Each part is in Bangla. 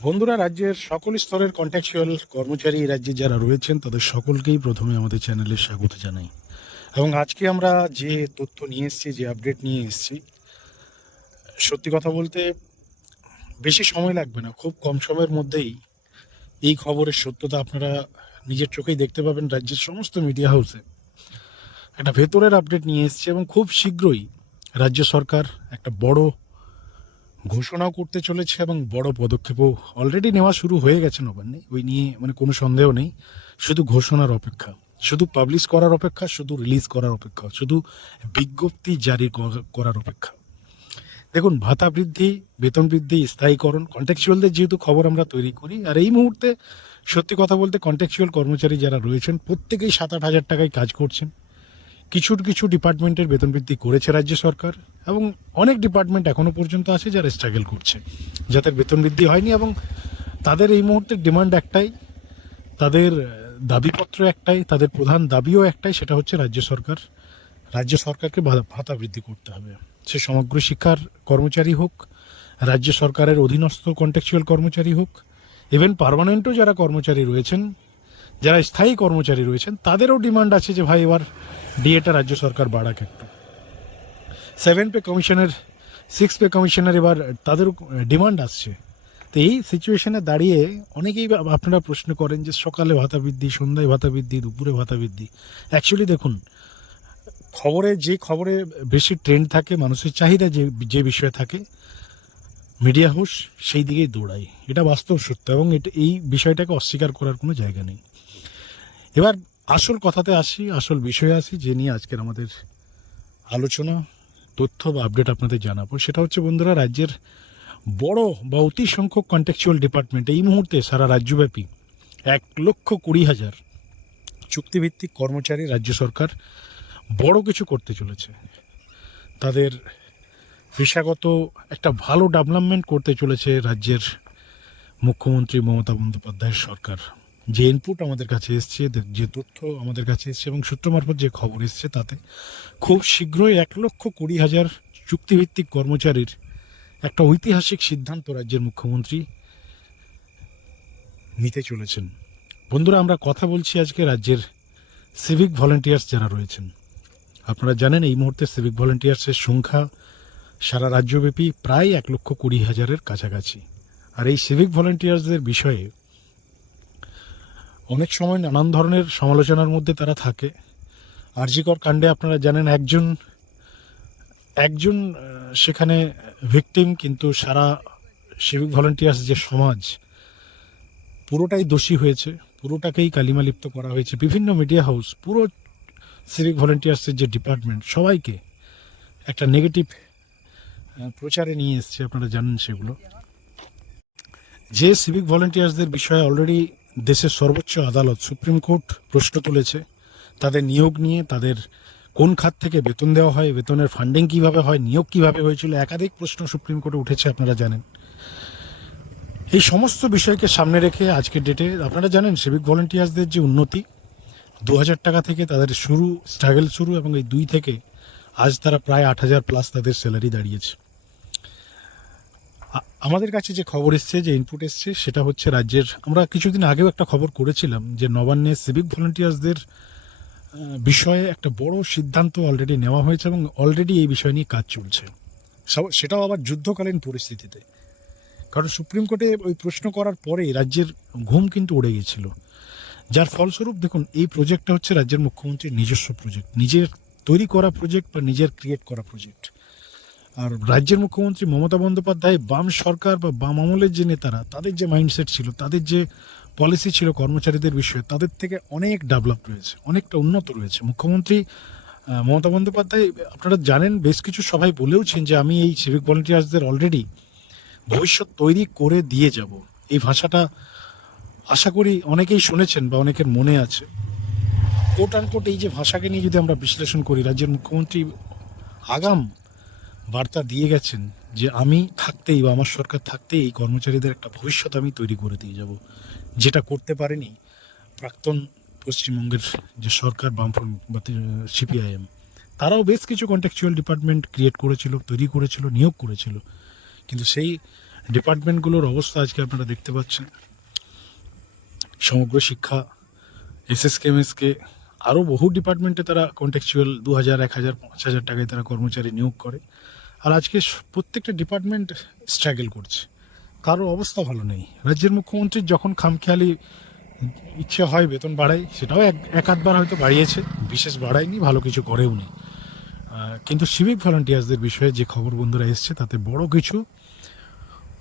বন্ধুরা, রাজ্যের সকল স্তরের কন্ট্যাকচুয়াল কর্মচারী রাজ্যে যারা রয়েছেন, তাদের সকলকেই প্রথমে আমাদের চ্যানেলে স্বাগত জানাই। এবং আজকে আমরা যে তথ্য নিয়ে এসেছি, যে আপডেট নিয়ে এসেছি, সত্যি কথা বলতে বেশি সময় লাগবে না, খুব কম সময়ের মধ্যেই এই খবরের সত্যতা আপনারা নিজের চোখেই দেখতে পাবেন রাজ্যের সমস্ত মিডিয়া হাউসে একটা ভেতরের আপডেট নিয়ে এসেছি এবং খুব শীঘ্রই রাজ্য সরকার একটা বড় ঘোষণাও করতে চলেছে এবং বড় পদক্ষেপও অলরেডি নেওয়া শুরু হয়ে গেছে নবান্নে। ওই নিয়ে মানে কোনো সন্দেহ নেই। শুধু ঘোষণার অপেক্ষা, শুধু পাবলিশ করার অপেক্ষা, শুধু রিলিজ করার অপেক্ষা, শুধু বিজ্ঞপ্তি জারি করার অপেক্ষা। দেখুন, ভাতা বৃদ্ধি, বেতন বৃদ্ধি, স্থায়ীকরণ কন্ট্যাকচুয়ালদের যেহেতু খবর আমরা তৈরি করি, আর এই মুহূর্তে সত্যি কথা বলতে কন্ট্যাকচুয়াল কর্মচারী যারা রয়েছেন, প্রত্যেকেই সাত আট হাজার টাকায় কাজ করছেন। কিছু কিছু ডিপার্টমেন্টের বেতন বৃদ্ধি করেছে রাজ্য সরকার এবং অনেক ডিপার্টমেন্ট এখনও পর্যন্ত আছে যারা স্ট্রাগল করছে যাদের বেতন বৃদ্ধি হয়নি এবং তাদের এই মুহূর্তে ডিমান্ড একটাই, তাদের দাবিপত্র একটাই, তাদের প্রধান দাবিও একটাই, সেটা হচ্ছে রাজ্য সরকার। রাজ্য সরকারকে ভাতা বৃদ্ধি করতে হবে। সে সমগ্র শিক্ষার কর্মচারী হোক, রাজ্য সরকারের অধীনস্থ কন্ট্যাকচুয়াল কর্মচারী হোক ইভেন পারমানেন্টও যারা কর্মচারী রয়েছেন যারা স্থায়ী কর্মচারী রয়েছেন, তাদেরও ডিমান্ড আছে যে ভাই, এবার ডিএটা রাজ্য সরকার বাড়াক একটু। সেভেন পে কমিশনের সিক্স পে কমিশনের এবার তাদেরও ডিমান্ড আসছে। তো এই সিচুয়েশনে দাঁড়িয়ে অনেকেই আপনারা প্রশ্ন করেন যে সকালে ভাতা বৃদ্ধি, সন্ধ্যায় ভাতা বৃদ্ধি, দুপুরে ভাতা বৃদ্ধি। অ্যাকচুয়ালি দেখুন, খবরে যে খবরে বেশি ট্রেন্ড থাকে, মানুষের চাহিদা যে যে বিষয়ে থাকে মিডিয়া হাউস সেই দিকেই দৌড়ায়। এটা বাস্তব সত্য এবং এটা, এই বিষয়টাকে অস্বীকার করার কোনো জায়গা নেই। এবার আসল কথাতে আসি, আসল বিষয়ে আসি, যে নিয়ে আজকের আমাদের আলোচনা, তথ্য বা আপডেট আপনাদের জানাব। সেটা হচ্ছে, বন্ধুরা, রাজ্যের বড় বা অতি সংখ্যক কন্ট্যাকচুয়াল ডিপার্টমেন্ট এই মুহূর্তে সারা রাজ্যব্যাপী এক লক্ষ কুড়ি হাজার চুক্তিভিত্তিক কর্মচারী রাজ্য সরকার বড় কিছু করতে চলেছে। তাদের পেশাগত একটা ভালো ডেভেলপমেন্ট করতে চলেছে রাজ্যের মুখ্যমন্ত্রী মমতা বন্দ্যোপাধ্যায়ের সরকার। যে ইনপুট আমাদের কাছে এসছে, যে তথ্য আমাদের কাছে এসছে এবং সূত্র মারফত যে খবর এসছে তাতে খুব শীঘ্রই এক লক্ষ কুড়ি হাজার চুক্তিভিত্তিক কর্মচারীর একটা ঐতিহাসিক সিদ্ধান্ত রাজ্যের মুখ্যমন্ত্রী নিতে চলেছেন। বন্ধুরা, আমরা কথা বলছি আজকে রাজ্যের সিভিক ভলেন্টিয়ার্স যারা রয়েছেন। আপনারা জানেন এই মুহূর্তে সিভিক ভলেন্টিয়ার্সের সংখ্যা সারা রাজ্যব্যাপী প্রায় এক লক্ষ কুড়ি হাজারের কাছাকাছি। আর এই সিভিক ভলেন্টিয়ার্সদের বিষয়ে অনেক সময় নানান ধরনের সমালোচনার মধ্যে তারা থাকে। আরজিকর কাণ্ডে আপনারা জানেন একজন একজন সেখানে ভিকটিম কিন্তু সারা সিভিক ভলেন্টিয়ার্স যে সমাজ, পুরোটাই দোষী হয়েছে, পুরোটাকেই কালিমালিপ্ত করা হয়েছে। বিভিন্ন মিডিয়া হাউস পুরো সিভিক ভলেন্টিয়ার্সের যে ডিপার্টমেন্ট সবাইকে একটা নেগেটিভ প্রচারে নিয়ে এসছে, আপনারা জানেন সেগুলো। যে সিভিক ভলেন্টিয়ার্সদের বিষয়ে অলরেডি দেশের সর্বোচ্চ আদালত, সুপ্রিম কোর্ট প্রশ্ন তুলেছে, তাদের নিয়োগ নিয়ে, তাদের কোন খাত থেকে বেতন দেওয়া হয়, বেতনের ফান্ডিং কীভাবে হয়, নিয়োগ কীভাবে হয়েছিল, একাধিক প্রশ্ন সুপ্রিম কোর্টে উঠেছে, আপনারা জানেন। এই সমস্ত বিষয়কে সামনে রেখে আজকের ডেটে আপনারা জানেন সিভিক ভলেন্টিয়ার্সদের যে উন্নতি, দু হাজার টাকা থেকে তাদের শুরু স্ট্রাগল শুরু এবং এই দুই থেকে আজ তারা প্রায় আট হাজার প্লাস তাদের স্যালারি দাঁড়িয়েছে। আমাদের কাছে যে খবর এসছে, যে ইনপুট এসছে, সেটা হচ্ছে রাজ্যের, আমরা কিছুদিন আগেও একটা খবর করেছিলাম যে নবান্নে সিভিক ভলেন্টিয়ার্সদের বিষয়ে একটা বড় সিদ্ধান্ত অলরেডি নেওয়া হয়েছে এবং অলরেডি এই বিষয় নিয়ে কাজ চলছে। সেটাও আবার যুদ্ধকালীন পরিস্থিতিতে। কারণ সুপ্রিম কোর্টে ওই প্রশ্ন করার পরে রাজ্যের ঘুম কিন্তু উড়ে গিয়েছিল যার ফলস্বরূপ দেখুন, এই প্রজেক্টটা হচ্ছে রাজ্যের মুখ্যমন্ত্রীর নিজস্ব প্রজেক্ট নিজের তৈরি করা প্রজেক্ট বা নিজের ক্রিয়েট করা প্রজেক্ট আর রাজ্যের মুখ্যমন্ত্রী মমতা বন্দ্যোপাধ্যায়, বাম সরকার বা বাম আমলের যে নেতারা, তাদের যে মাইন্ডসেট ছিল, তাদের যে পলিসি ছিল কর্মচারীদের বিষয়ে, তাদের থেকে অনেক ডেভেলপ রয়েছে, অনেকটা উন্নত রয়েছে। মুখ্যমন্ত্রী মমতা বন্দ্যোপাধ্যায়, আপনারা জানেন, বেশ কিছু সবাই বলেওছেন যে আমি এই সিভিক ভলেন্টিয়ার্সদের অলরেডি ভবিষ্যৎ তৈরি করে দিয়ে যাব। এই ভাষাটা আশা করি অনেকেই শুনেছেন বা অনেকের মনে আছে। কোট আনকোট এই যে ভাষাকে নিয়ে যদি আমরা বিশ্লেষণ করি, রাজ্যের মুখ্যমন্ত্রী আগাম বার্তা দিয়ে গেছেন যে আমি থাকতেই বা আমার সরকার থাকতেই এই কর্মচারীদের একটা ভবিষ্যৎ আমি তৈরি করে দিয়ে যাব। যেটা করতে পারেনি প্রাক্তন পশ্চিমবঙ্গের যে সরকার, বামফ্রন্ট বা সিপিআইএম, তারাও বেশ কিছু কন্ট্যাকচুয়াল ডিপার্টমেন্ট ক্রিয়েট করেছিল, তৈরি করেছিল, নিয়োগ করেছিল। কিন্তু সেই ডিপার্টমেন্টগুলোর অবস্থা আজকে আপনারা দেখতে পাচ্ছেন। সমগ্র শিক্ষা, এসএসকেএমএসকে আরও বহু ডিপার্টমেন্টে তারা কন্টেকচুয়াল দু হাজার এক হাজার, পাঁচ হাজার টাকায় তারা কর্মচারী নিয়োগ করে। আর আজকে প্রত্যেকটা ডিপার্টমেন্ট স্ট্রাগল করছে। কারোর অবস্থা ভালো নেই। রাজ্যের মুখ্যমন্ত্রীর যখন খামখেয়ালি ইচ্ছে হয় বেতন বাড়ায়, সেটাও এক এক আধবার হয়তো বাড়িয়েছে। বিশেষ বাড়ায়নি, ভালো কিছু করেও নি কিন্তু সিভিক ভলান্টিয়ার্সদের বিষয়ে যে খবর বন্ধুরা এসছে, তাতে বড় কিছু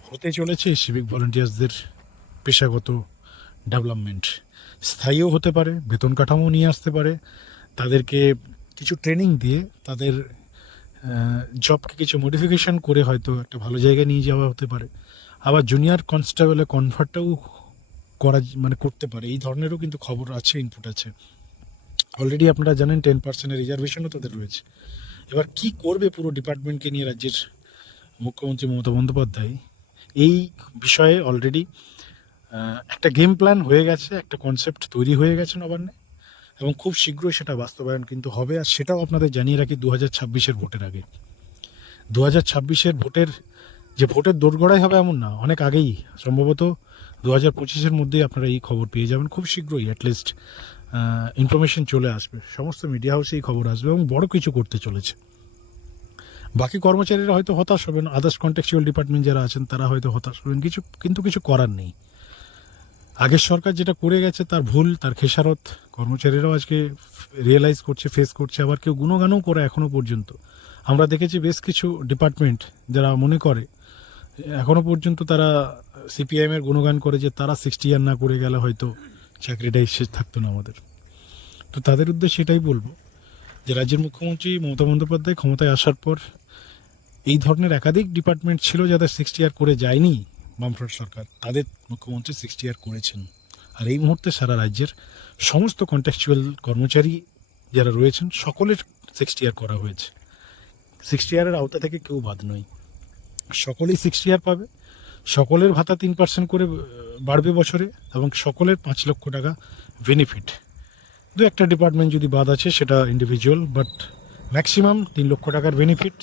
হতে চলেছে। সিভিক ভলান্টিয়ার্সদের পেশাগত ডেভেলপমেন্ট স্থায়ীও হতে পারে, বেতন কাঠামো নিয়ে আসতে পারে। তাদেরকে কিছু ট্রেনিং দিয়ে তাদের জবকে কিছু মডিফিকেশন করে হয়তো একটা ভালো জায়গায় নিয়ে যাওয়া হতে পারে। আবার জুনিয়র কনস্টেবলে কনভার্টটাও করা মানে করতে পারে। এই ধরনেরও কিন্তু খবর আছে ইনপুট আছে। অলরেডি আপনারা জানেন টেন পার্সেন্টের রিজার্ভেশনও তাদের রয়েছে। এবার কি করবে পুরো ডিপার্টমেন্টকে নিয়ে রাজ্যের মুখ্যমন্ত্রী মমতা বন্দ্যোপাধ্যায়? এই বিষয়ে অলরেডি একটা গেম প্ল্যান হয়ে গেছে, একটা কনসেপ্ট তৈরি হয়ে গেছে নবান্নে, এবং খুব শীঘ্রই সেটা বাস্তবায়ন কিন্তু হবে, আর সেটাও আপনাদের জানিয়ে রাখি দু হাজার ছাব্বিশের ভোটের আগে। দু হাজার ছাব্বিশের ভোটের, যে ভোটের দোরগড়াই হবে এমন না, অনেক আগেই, সম্ভবত দু হাজার পঁচিশের মধ্যেই আপনারা এই খবর পেয়ে যাবেন, খুব শীঘ্রই অ্যাটলিস্ট ইনফরমেশন চলে আসবে। সমস্ত মিডিয়া হাউসে এই খবর আসবে এবং বড় কিছু করতে চলেছে। বাকি কর্মচারীরা হয়তো হতাশ হবেন আদার্স কন্টেক্সুয়াল ডিপার্টমেন্ট যারা আছেন তারা হয়তো হতাশ হবেন, কিছু, কিন্তু কিছু করার নেই। আগের সরকার যেটা করে গেছে, তার ভুল, তার খেসারত। কর্মচারীরাও আজকে রিয়েলাইজ করছে ফেস করছে, আবার কেউ গুণগানও করে এখনও পর্যন্ত। আমরা দেখেছি বেশ কিছু ডিপার্টমেন্ট যারা মনে করে, এখনও পর্যন্ত তারা সিপিআইএম এর গুণগান করে যে তারা সিক্সটি ইয়ার না করে গেলে হয়তো চাকরিটাই শেষ থাকতো না আমাদের। তো তাদের উদ্দেশ্যে এটাই বলব যে রাজ্যের মুখ্যমন্ত্রী মমতা বন্দ্যোপাধ্যায় ক্ষমতায় আসার পর এই ধরনের একাধিক ডিপার্টমেন্ট ছিল যাদের সিক্সটি ইয়ার করে যায়নি। বামফ্রন্ট সরকার, তাদের মুখ্যমন্ত্রী সিক্সটি ইয়ার করেছেন। আর এই মুহূর্তে সারা রাজ্যের সমস্ত কন্টেক্সচুয়াল কর্মচারী যারা রয়েছেন, সকলের সিক্সটি ইয়ার করা হয়েছে। সিক্সটি ইয়ারের আওতা থেকে কেউ বাদ নয়। সকলেই সিক্সটি ইয়ার পাবে। সকলের ভাতা তিন পার্সেন্ট করে বাড়বে বছরে এবং সকলের পাঁচ লক্ষ টাকা বেনিফিট দু একটা ডিপার্টমেন্ট যদি বাদ আছে, সেটা ইন্ডিভিজুয়াল বাট ম্যাক্সিমাম তিন লক্ষ টাকার বেনিফিট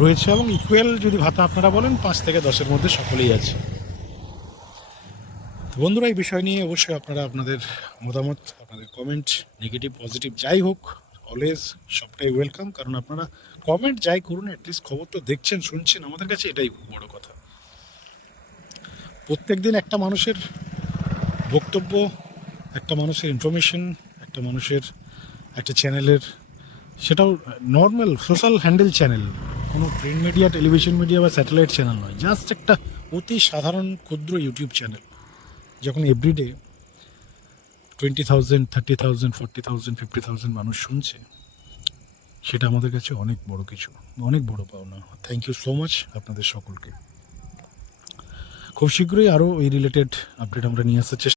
রয়েছে এবং ইকুয়াল যদি ভাতা আপনারা বলেন, পাঁচ থেকে দশের মধ্যে সকলেই আছে। বন্ধুরা, এই বিষয় নিয়ে অবশ্যই আপনারা আপনাদের মতামত, আপনাদের কমেন্ট নেগেটিভ পজিটিভ যাই হোক অলওয়েজ সবটাই ওয়েলকাম কারণ আপনারা কমেন্ট যাই করুন অ্যাটলিস্ট খবর তো দেখছেন, শুনছেন, আমাদের কাছে এটাই বড় কথা। প্রত্যেক দিন একটা মানুষের বক্তব্য, একটা মানুষের ইনফরমেশন একটা মানুষের একটা চ্যানেলের সেটাও নর্মাল সোশ্যাল হ্যান্ডেল চ্যানেল কোনো প্রিন্ট মিডিয়া টেলিভিশন মিডিয়া বা স্যাটেলাইট চ্যানেল নয় জাস্ট একটা অতি সাধারণ, ক্ষুদ্র ইউটিউব চ্যানেল যখন everyday twenty thousand thirty thousand forty thousand fifty thousand মানুষ শুনছে, সেটা আমাদের কাছে অনেক বড় কিছু, অনেক বড় পাওনা। থ্যাংক ইউ সো মাচ আপনাদের সকলকে। খুব শীঘ্রই আরও এই রিলেটেড আপডেট আমরা নিয়ে আসার চেষ্টা